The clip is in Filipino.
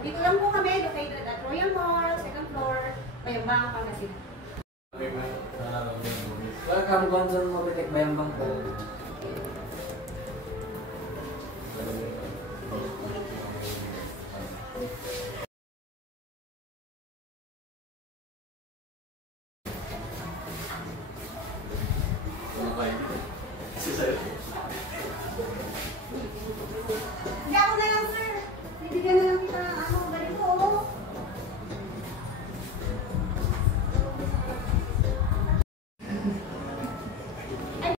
Dito lang po kami, located at Royal Mall, second floor, Bayambang, Pangasinan. Welcome, Gonzon Mobitek Bayambang po. Yeah.